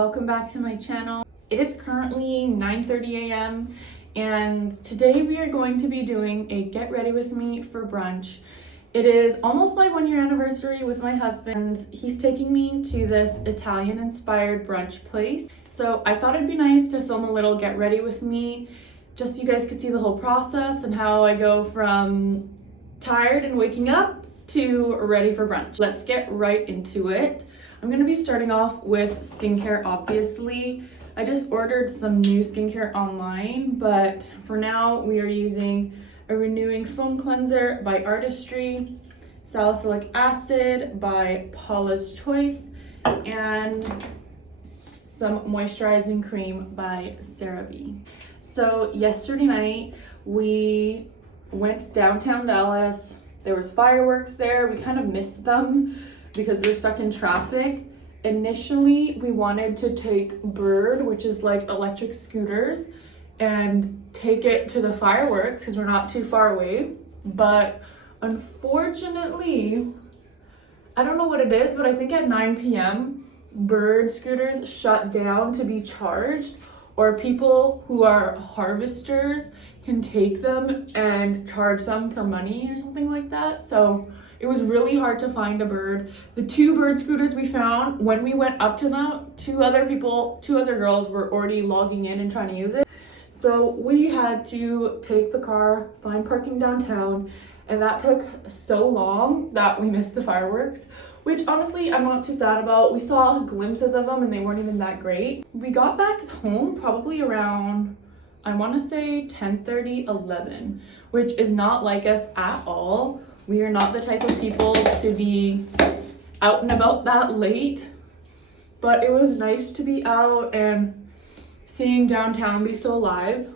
welcome back to my channel. It is currently 9:30 a.m. and today we are going to be doing a get ready with me for brunch. It is almost my 1 year anniversary with my husband. He's taking me to this Italian inspired brunch place. So I thought it'd be nice to film a little get ready with me, just so you guys could see the whole process and how I go from tired and waking up to ready for brunch. Let's get right into it. I'm gonna be starting off with skincare, obviously. I just ordered some new skincare online, but for now we are using a renewing foam cleanser by Artistry, salicylic acid by Paula's Choice, and some moisturizing cream by CeraVe. So yesterday night we went downtown Dallas. There was fireworks there. We kind of missed them because we were stuck in traffic. Initially, we wanted to take Bird, which is like electric scooters, and take it to the fireworks because we're not too far away. But unfortunately, I don't know what it is, but I think at 9 p.m. Bird scooters shut down to be charged, or people who are harvesters can take them and charge them for money or something like that. So it was really hard to find a Bird. The two Bird scooters we found, when we went up to them, two other girls were already logging in and trying to use it. So we had to take the car, find parking downtown, and that took so long that we missed the fireworks, which honestly I'm not too sad about. We saw glimpses of them and they weren't even that great. We got back home probably around, I want to say 10:30, 11, which is not like us at all. We are not the type of people to be out and about that late, but it was nice to be out and seeing downtown be so alive.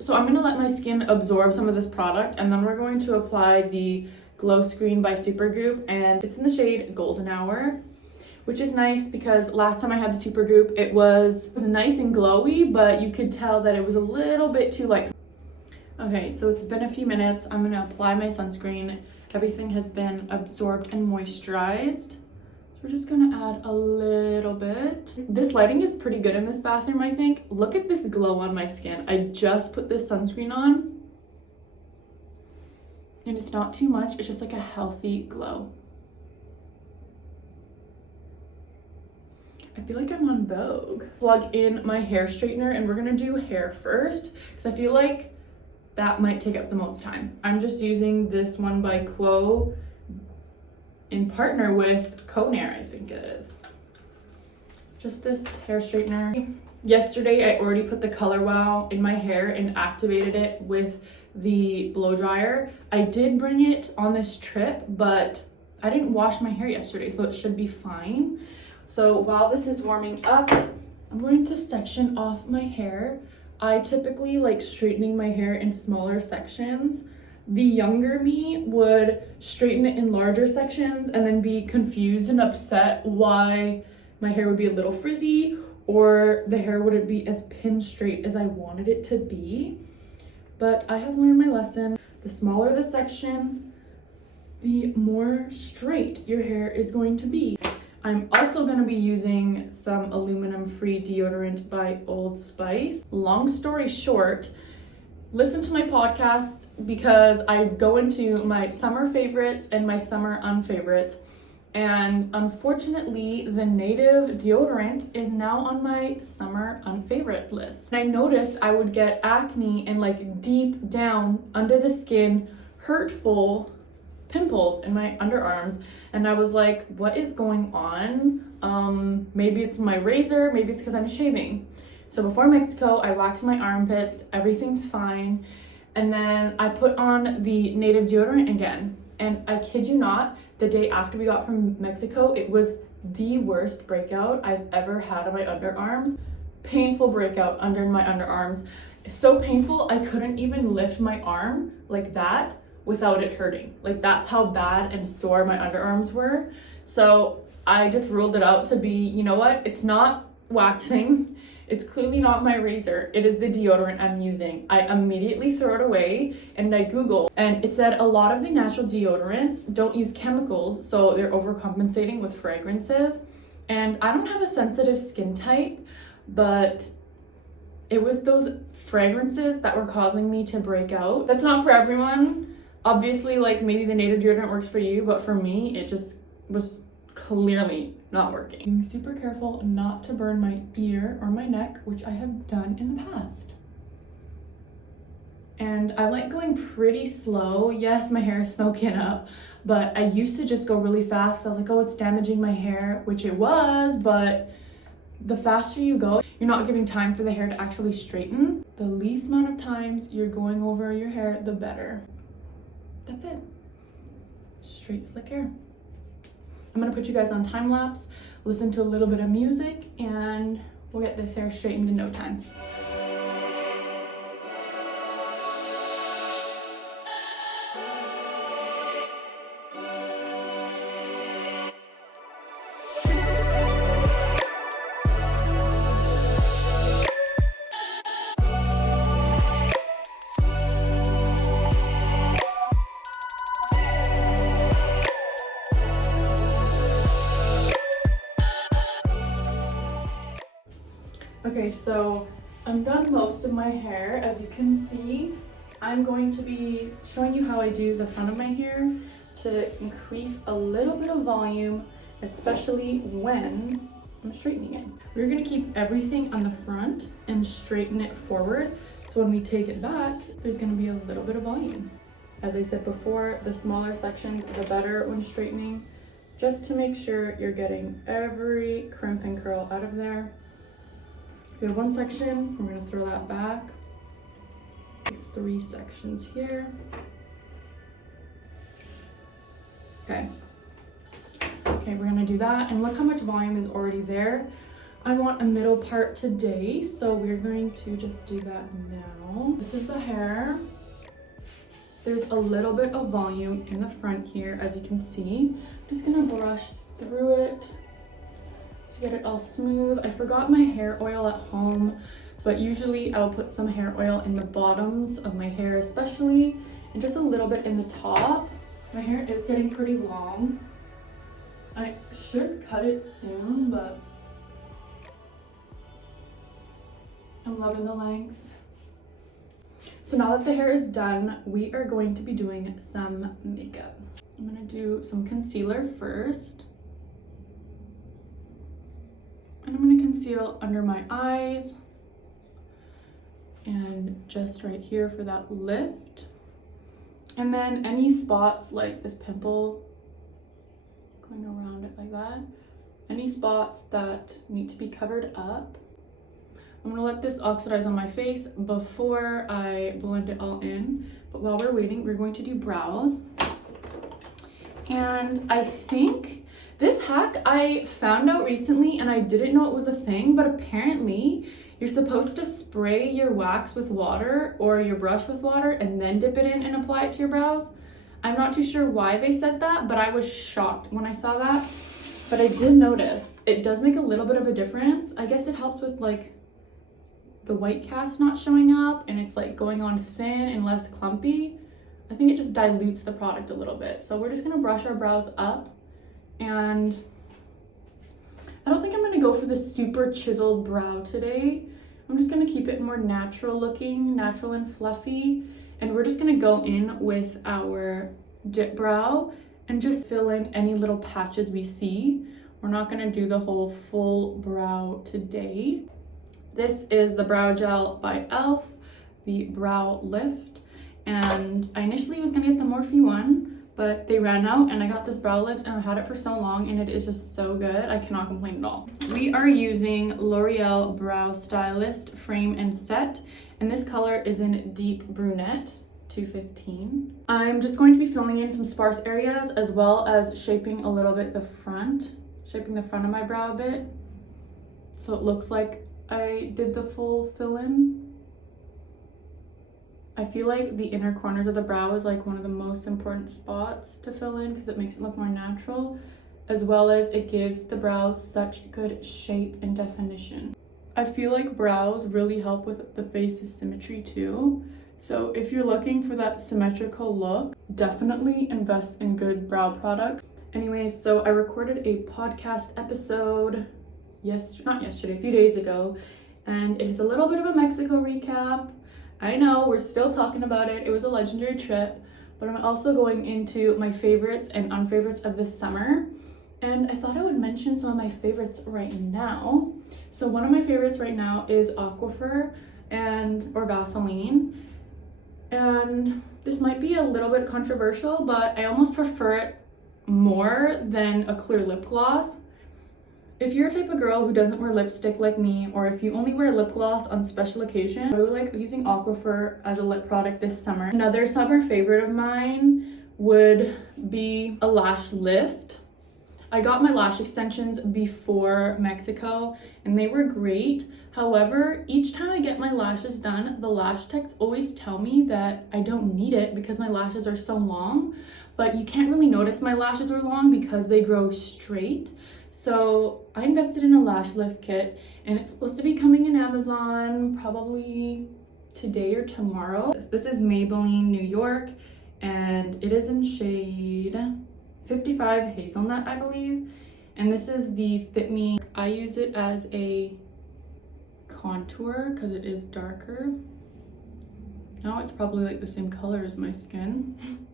So I'm going to let my skin absorb some of this product, and then we're going to apply the Glow Screen by Supergoop, and it's in the shade Golden Hour, which is nice because last time I had the Supergoop, it was nice and glowy, but you could tell that it was a little bit too light. Okay, so it's been a few minutes. I'm gonna apply my sunscreen. Everything has been absorbed and moisturized. So we're just gonna add a little bit. This lighting is pretty good in this bathroom, I think. Look at this glow on my skin. I just put this sunscreen on, and it's not too much. It's just like a healthy glow. I feel like I'm on Vogue. Plug in my hair straightener, and we're gonna do hair first because I feel like that might take up the most time. I'm just using this one by Quo in partner with Conair, I think it is. Just this hair straightener. Yesterday I already put the Color Wow in my hair and activated it with the blow dryer. I did bring it on this trip, but I didn't wash my hair yesterday, so it should be fine. So while this is warming up, I'm going to section off my hair. I typically like straightening my hair in smaller sections. The younger me would straighten it in larger sections and then be confused and upset why my hair would be a little frizzy or the hair wouldn't be as pin straight as I wanted it to be. But I have learned my lesson. The smaller the section, the more straight your hair is going to be. I'm also going to be using some aluminum-free deodorant by Old Spice. Long story short, listen to my podcast because I go into my summer favorites and my summer unfavorites. And unfortunately, the Native deodorant is now on my summer unfavorite list. And I noticed I would get acne and like deep down under the skin, hurtful pimples in my underarms, and I was like, what is going on? Maybe it's my razor, maybe it's because I'm shaving. So before Mexico, I waxed my armpits, everything's fine, and then I put on the Native deodorant again, and I kid you not, the day after we got from Mexico, it was the worst breakout I've ever had on my underarms. Painful breakout under my underarms. So painful I couldn't even lift my arm like that without it hurting. Like that's how bad and sore my underarms were. So I just ruled it out to be, you know what, it's not waxing, it's clearly not my razor, it is the deodorant I'm using. I immediately throw it away and I Googled, and it said a lot of the natural deodorants don't use chemicals, so they're overcompensating with fragrances. And I don't have a sensitive skin type, but it was those fragrances that were causing me to break out. That's not for everyone. Obviously, like maybe the native deodorant works for you, but for me, it just was clearly not working. Being super careful not to burn my ear or my neck, which I have done in the past. And I like going pretty slow. Yes, my hair is smoking up, but I used to just go really fast because I was like, oh, it's damaging my hair, which it was, but the faster you go, you're not giving time for the hair to actually straighten. The least amount of times you're going over your hair, the better. That's it. Straight, slick hair. I'm gonna put you guys on time lapse, listen to a little bit of music, and we'll get this hair straightened in no time. Okay, so I'm done most of my hair. As you can see, I'm going to be showing you how I do the front of my hair to increase a little bit of volume, especially when I'm straightening it. We're gonna keep everything on the front and straighten it forward. So when we take it back, there's gonna be a little bit of volume. As I said before, the smaller sections, the better when straightening, just to make sure you're getting every crimp and curl out of there. We have one section, we're gonna throw that back. 3 sections here. Okay, we're gonna do that, and look how much volume is already there. I want a middle part today, so we're going to just do that now. This is the hair. There's a little bit of volume in the front here, as you can see. I'm just gonna brush through it to get it all smooth. I forgot my hair oil at home, but usually I'll put some hair oil in the bottoms of my hair especially, and just a little bit in the top. My hair is getting pretty long. I should cut it soon, but I'm loving the length. So now that the hair is done, we are going to be doing some makeup. I'm gonna do some concealer first. And I'm gonna conceal under my eyes and just right here for that lift. And then any spots like this pimple, going around it like that, any spots that need to be covered up, I'm gonna let this oxidize on my face before I blend it all in. But while we're waiting, we're going to do brows. And I think this hack I found out recently, and I didn't know it was a thing, but apparently you're supposed to spray your wax with water or your brush with water and then dip it in and apply it to your brows. I'm not too sure why they said that, but I was shocked when I saw that. But I did notice it does make a little bit of a difference. I guess it helps with like the white cast not showing up, and it's like going on thin and less clumpy. I think it just dilutes the product a little bit. So we're just gonna brush our brows up, and I don't think I'm gonna go for the super chiseled brow today. I'm just gonna keep it more natural looking, natural and fluffy. And we're just gonna go in with our dip brow and just fill in any little patches we see. We're not gonna do the whole full brow today. This is the brow gel by e.l.f., the Brow Lift. And I initially was gonna get the Morphe one, but they ran out, and I got this brow lift and I've had it for so long and it is just so good. I cannot complain at all. We are using L'Oreal Brow Stylist Frame and Set, and this color is in Deep Brunette 215. I'm just going to be filling in some sparse areas as well as shaping a little bit the front, shaping the front of my brow a bit, so it looks like I did the full fill-in. I feel like the inner corners of the brow is like one of the most important spots to fill in because it makes it look more natural, as well as it gives the brows such good shape and definition. I feel like brows really help with the face's symmetry too. So if you're looking for that symmetrical look, definitely invest in good brow products. Anyways, so I recorded a podcast episode not yesterday, a few days ago, and it's a little bit of a Mexico recap. I know we're still talking about it. It was a legendary trip, but I'm also going into my favorites and unfavorites of this summer. And I thought I would mention some of my favorites right now. So one of my favorites right now is Aquifer or Vaseline. And this might be a little bit controversial, but I almost prefer it more than a clear lip gloss. If you're a type of girl who doesn't wear lipstick like me, or if you only wear lip gloss on special occasions, I really like using Aquifer as a lip product this summer. Another summer favorite of mine would be a lash lift. I got my lash extensions before Mexico and they were great. However, each time I get my lashes done, the lash techs always tell me that I don't need it because my lashes are so long, but you can't really notice my lashes are long because they grow straight. So I invested in a lash lift kit and it's supposed to be coming in Amazon probably today or tomorrow. This is Maybelline New York and it is in shade 55 Hazelnut, I believe. And this is the Fit Me. I use it as a contour because it is darker. Now it's probably like the same color as my skin.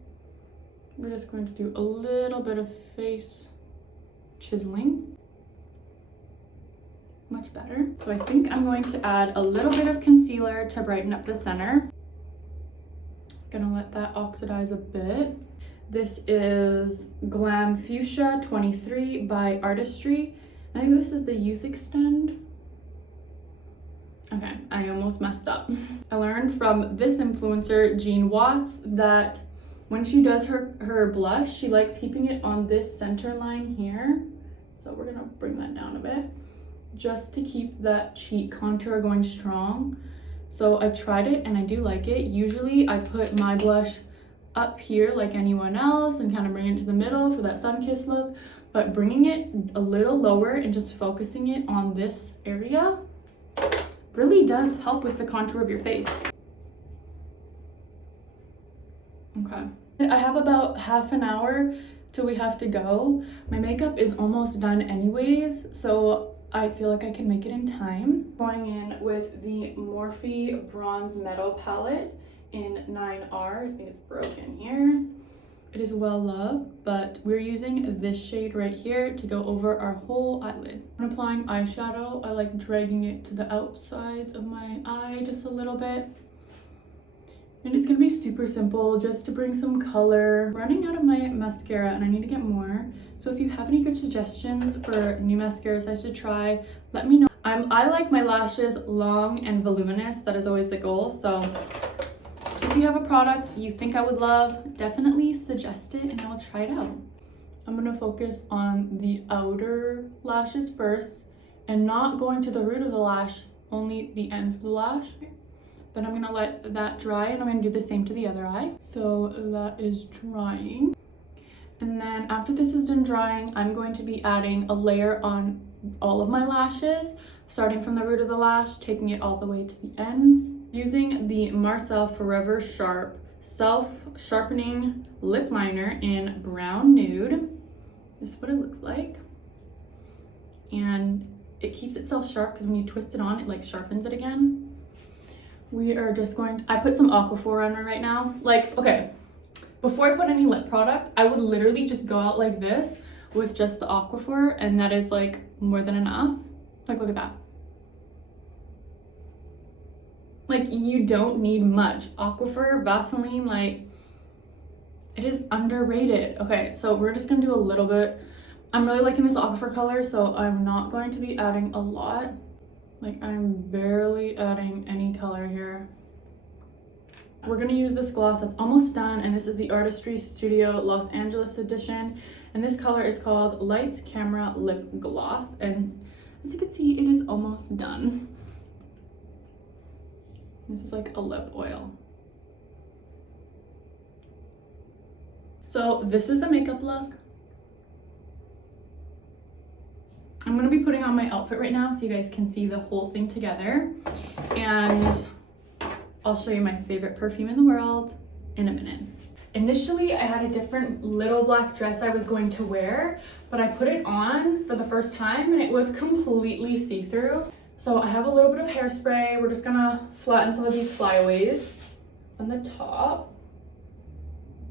We're just going to do a little bit of face chiseling. Much better. So I think I'm going to add a little bit of concealer to brighten up the center. Gonna let that oxidize a bit. This is Glam Fuchsia 23 by Artistry. I think this is the Youth Extend. Okay, I almost messed up. I learned from this influencer, Jean Watts, that when she does her blush, she likes keeping it on this center line here. So we're gonna bring that down a bit just to keep that cheek contour going strong. So I tried it and I do like it. Usually I put my blush up here like anyone else and kind of bring it to the middle for that sun-kissed look, but bringing it a little lower and just focusing it on this area really does help with the contour of your face. Okay, I have about half an hour till we have to go. My makeup is almost done anyways, so I feel like I can make it in time. Going in with the Morphe Bronze Metal palette in 9R. I think it's broken here. It is well loved, but we're using this shade right here to go over our whole eyelid. When applying eyeshadow, I like dragging it to the outsides of my eye just a little bit. And it's gonna be super simple, just to bring some color. Running out of my mascara and I need to get more. So if you have any good suggestions for new mascaras I should try, let me know. I like my lashes long and voluminous. That is always the goal. So if you have a product you think I would love, definitely suggest it and I'll try it out. I'm gonna focus on the outer lashes first and not going to the root of the lash, only the ends of the lash. Then I'm gonna let that dry and I'm gonna do the same to the other eye. So that is drying. And then after this is done drying, I'm going to be adding a layer on all of my lashes, starting from the root of the lash, taking it all the way to the ends. Using the Marcel Forever Sharp Self-Sharpening Lip Liner in Brown Nude. This is what it looks like. And it keeps itself sharp because when you twist it on, it like sharpens it again. We are just going to, I put some Aquaphor on right now. Like, okay, before I put any lip product, I would literally just go out like this with just the Aquaphor and that is like more than enough. Like, look at that. Like, you don't need much. Aquifer, Vaseline, like, it is underrated. Okay, so we're just gonna do a little bit. I'm really liking this Aquifer color, so I'm not going to be adding a lot. Like, I'm barely adding any color here. We're gonna use this gloss that's almost done, and this is the Artistry Studio Los Angeles edition. And this color is called Lights Camera Lip Gloss. And as you can see, it is almost done. This is like a lip oil. So this is the makeup look. I'm gonna be putting on my outfit right now so you guys can see the whole thing together. And I'll show you my favorite perfume in the world in a minute. Initially, I had a different little black dress I was going to wear, but I put it on for the first time and it was completely see-through. So I have a little bit of hairspray. We're just gonna flatten some of these flyaways on the top.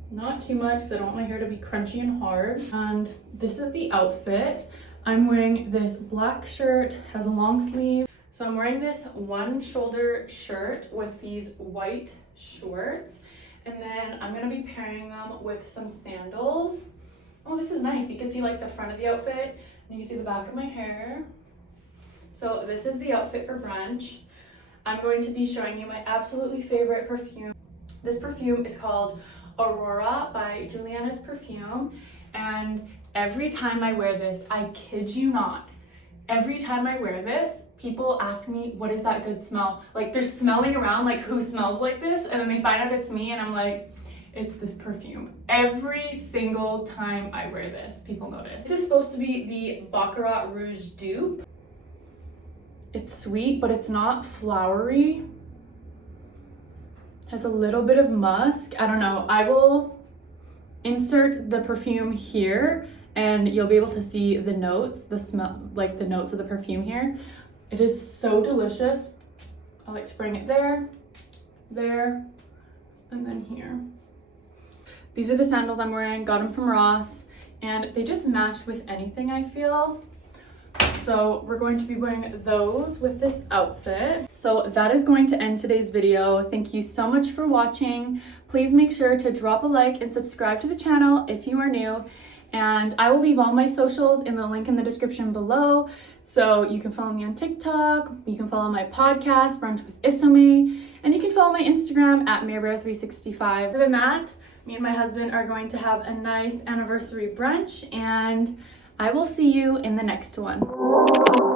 Not too much because I don't want my hair to be crunchy and hard. And this is the outfit. I'm wearing this black shirt, has a long sleeve. So I'm wearing this one shoulder shirt with these white shorts. And then I'm gonna be pairing them with some sandals. Oh, this is nice. You can see like the front of the outfit and you can see the back of my hair. So this is the outfit for brunch. I'm going to be showing you my absolutely favorite perfume. This perfume is called Aurora by Juliana's Perfume. And every time I wear this, I kid you not, every time I wear this, people ask me, what is that good smell? Like they're smelling around like who smells like this? And then they find out it's me and I'm like, it's this perfume. Every single time I wear this, people notice. This is supposed to be the Baccarat Rouge dupe. It's sweet, but it's not flowery. Has a little bit of musk. I don't know. I will insert the perfume here and you'll be able to see the notes, the smell, like the notes of the perfume here. It is so delicious. I like spraying it there, there, and then here. These are the sandals I'm wearing, got them from Ross, and they just match with anything, I feel. So we're going to be wearing those with this outfit. So that is going to end today's video. Thank you so much for watching. Please make sure to drop a like and subscribe to the channel if you are new. And I will leave all my socials in the link in the description below. So you can follow me on TikTok, you can follow my podcast, Brunch with Isome, and you can follow my Instagram at Mirror365. Other than that, me and my husband are going to have a nice anniversary brunch, and I will see you in the next one.